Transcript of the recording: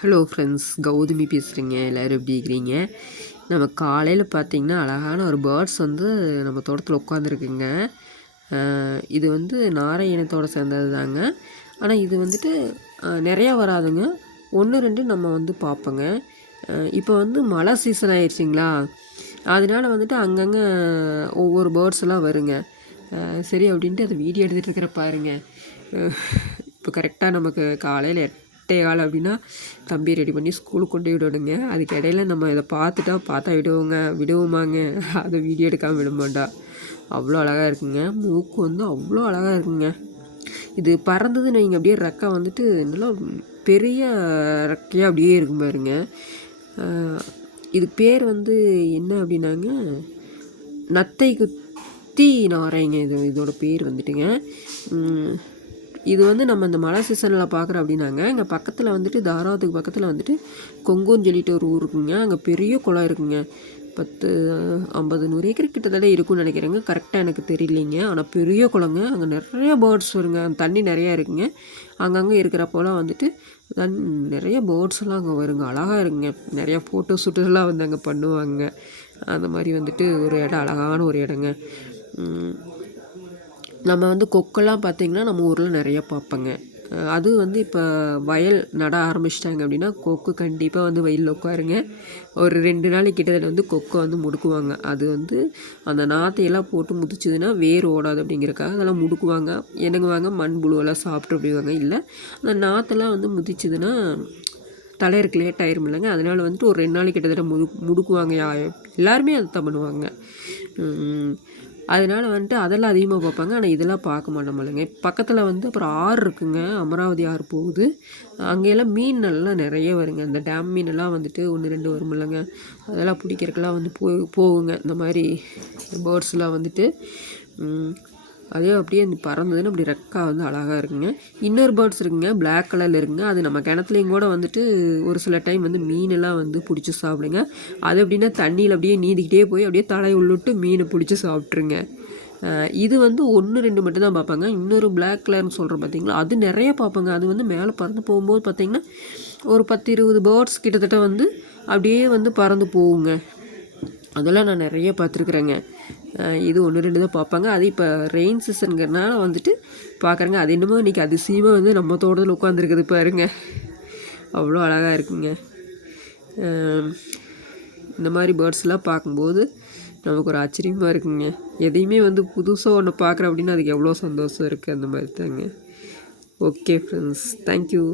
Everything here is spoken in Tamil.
ஹலோ ஃப்ரெண்ட்ஸ் கௌதமி பேசுகிறீங்க எல்லோரும் எப்படி இருக்கிறீங்க? நம்ம காலையில் பார்த்திங்கன்னா அழகான ஒரு பேர்ட்ஸ் வந்து நம்ம தோட்டத்தில் உட்காந்துருக்குங்க இது வந்து நாரை இனத்தோடு சேர்ந்தது தாங்க ஆனால் இது வந்துட்டு நிறையா வராதுங்க. ஒன்று ரெண்டு நம்ம வந்து பார்ப்போங்க. இப்போ வந்து மழை சீசன் ஆயிடுச்சிங்களா? அதனால் வந்துட்டு அங்கங்கே ஒவ்வொரு பேர்ட்ஸ் எல்லாம் வருங்க. சரி அப்படின்ட்டு அதை வீடியோ எடுத்துகிட்டு இருக்கிற பாருங்க. இப்போ கரெக்டாக நமக்கு காலையில் எட்டே கால் அப்படின்னா தம்பி ரெடி பண்ணி ஸ்கூலுக்கு கொண்டு விடணுங்க. அதுக்கு இடையில நம்ம இதை பார்த்துட்டா பார்த்தா விடுவோங்க. விடுவோமாங்க. அதை வீடியோ எடுக்காமல் விட மாட்டா. அவ்வளோ அழகாக இருக்குங்க. மூக்கு வந்து அவ்வளோ அழகாக இருக்குங்க. இது பறந்தது நீங்கள் அப்படியே ரெக்கை வந்துட்டு நல்லா பெரிய ரெக்கையாக அப்படியே இருக்கும் பாருங்க. இது பேர் வந்து என்ன அப்படின்னாங்க? நத்தை குத்தி நாரைங்க. இது இதோட பேர் வந்துட்டுங்க. இது வந்து நம்ம இந்த மழை சீசனில் பார்க்குறோம் அப்படின்னாங்க. இங்கே பக்கத்தில் வந்துட்டு தாராவத்துக்கு பக்கத்தில் வந்துட்டு கொங்குன்னு சொல்லிட்டு ஒரு ஊர் இருக்குங்க. அங்கே பெரிய குளம் இருக்குங்க. பத்து ஐம்பது நூறு ஏக்கர் கிட்டத்தட்ட இருக்கும்னு நினைக்கிறேங்க. கரெக்டாக எனக்கு தெரியலைங்க. ஆனால் பெரிய குளங்க. அங்கே நிறைய பேர்ட்ஸ் வருங்க. தண்ணி நிறையா இருக்குங்க. அங்கங்கே இருக்கிறப்போலாம் வந்துட்டு தன் நிறைய பேர்ட்ஸ்லாம் அங்கே வருங்க. அழகாக இருக்குங்க. நிறையா ஃபோட்டோ ஷூட்டெல்லாம் வந்து அங்கே பண்ணுவாங்க. அந்த மாதிரி வந்துட்டு ஒரு இடம் அழகான ஒரு இடங்க. நம்ம வந்து கொக்கெல்லாம் பார்த்திங்கன்னா நம்ம ஊரில் நிறைய பார்ப்போங்க. அது வந்து இப்போ வயல் நட ஆரம்பிச்சிட்டாங்க அப்படின்னா கொக்கு கண்டிப்பாக வந்து வயலில் உட்காருங்க. ஒரு ரெண்டு நாளைக்கு கிட்டத்தட்ட வந்து கொக்கை வந்து முடுக்குவாங்க. அது வந்து அந்த நாற்றையெல்லாம் போட்டு முதிச்சதுன்னா வேர் ஓடாது அப்படிங்கிறக்காக அதெல்லாம் முடுக்குவாங்க. என்னங்குவாங்க மண் புழுவெல்லாம் சாப்பிட்டு அப்படிவாங்க இல்லை அந்த நாற்றெல்லாம் வந்து முதிச்சதுன்னா தலையருக்கு லேட் ஆயிரும் இல்லைங்க. அதனால் வந்துட்டு ஒரு ரெண்டு நாளைக்கு கிட்டத்தட்ட முடு முடுக்குவாங்க. எல்லாருமே அதை தான் பண்ணுவாங்க. அதனால் வந்துட்டு அதெல்லாம் அதிகமாக பார்ப்பாங்க. ஆனால் இதெல்லாம் பார்க்க மாட்டோம் பக்கத்தில் வந்து அப்புறம் ஆறு இருக்குங்க. அமராவதி ஆறு போகுது. அங்கேயெல்லாம் மீன் நல்லா நிறைய வருங்க. இந்த டேம் மீனெல்லாம் வந்துட்டு ஒன்று ரெண்டு வரும் இல்லைங்க. அதெல்லாம் பிடிக்கிறதுக்கெல்லாம் வந்து போ போகுங்க. இந்த மாதிரி பேர்ட்ஸ்லாம் வந்துட்டு அதே அப்படியே அந்த பறந்ததுன்னு அப்படி ரெக்கா வந்து அழகாக இருக்குங்க. இன்னொரு பேர்ட்ஸ் இருக்குங்க பிளாக் கலரில் இருக்குங்க. அது நம்ம கிணத்துலையும் கூட வந்துட்டு ஒரு சில டைம் வந்து மீனெல்லாம் வந்து பிடிச்சி சாப்பிடுங்க. அது அப்படின்னா தண்ணியில் அப்படியே நீந்திக்கிட்டே போய் அப்படியே தலையை உள்ளுட்டு மீனை பிடிச்சி சாப்பிட்ருங்க இது வந்து ஒன்று ரெண்டு மட்டும் தான் பார்ப்பாங்க. இன்னொரு பிளாக் கலர்னு சொல்கிறோம் பார்த்தீங்களா அது நிறைய பார்ப்பாங்க. அது வந்து மேலே பறந்து போகும்போது பார்த்திங்கன்னா ஒரு பத்து இருபது பேர்ட்ஸ் கிட்டத்தட்ட வந்து அப்படியே வந்து பறந்து போகுங்க. அதெல்லாம் நான் நிறைய பார்த்துருக்குறேங்க. இது ஒன்று ரெண்டு தான் பார்ப்பாங்க. அது இப்போ ரெயின் சீசனுங்கிறனால வந்துட்டு பார்க்குறேங்க. அது என்னமோ இன்றைக்கி அதிசயமாக வந்து நம்ம தோட்டத்தில் உட்காந்துருக்குது பாருங்க. அவ்வளோ அழகாக இருக்குங்க. இந்த மாதிரி பேர்ட்ஸ்லாம் பார்க்கும்போது நமக்கு ஒரு ஆச்சரியமாக இருக்குங்க. எதையுமே வந்து புதுசாக ஒன்று பார்க்குறேன் அப்படின்னா அதுக்கு எவ்வளோ சந்தோஷம் இருக்குது அந்த மாதிரி தாங்க. Okay friends thank you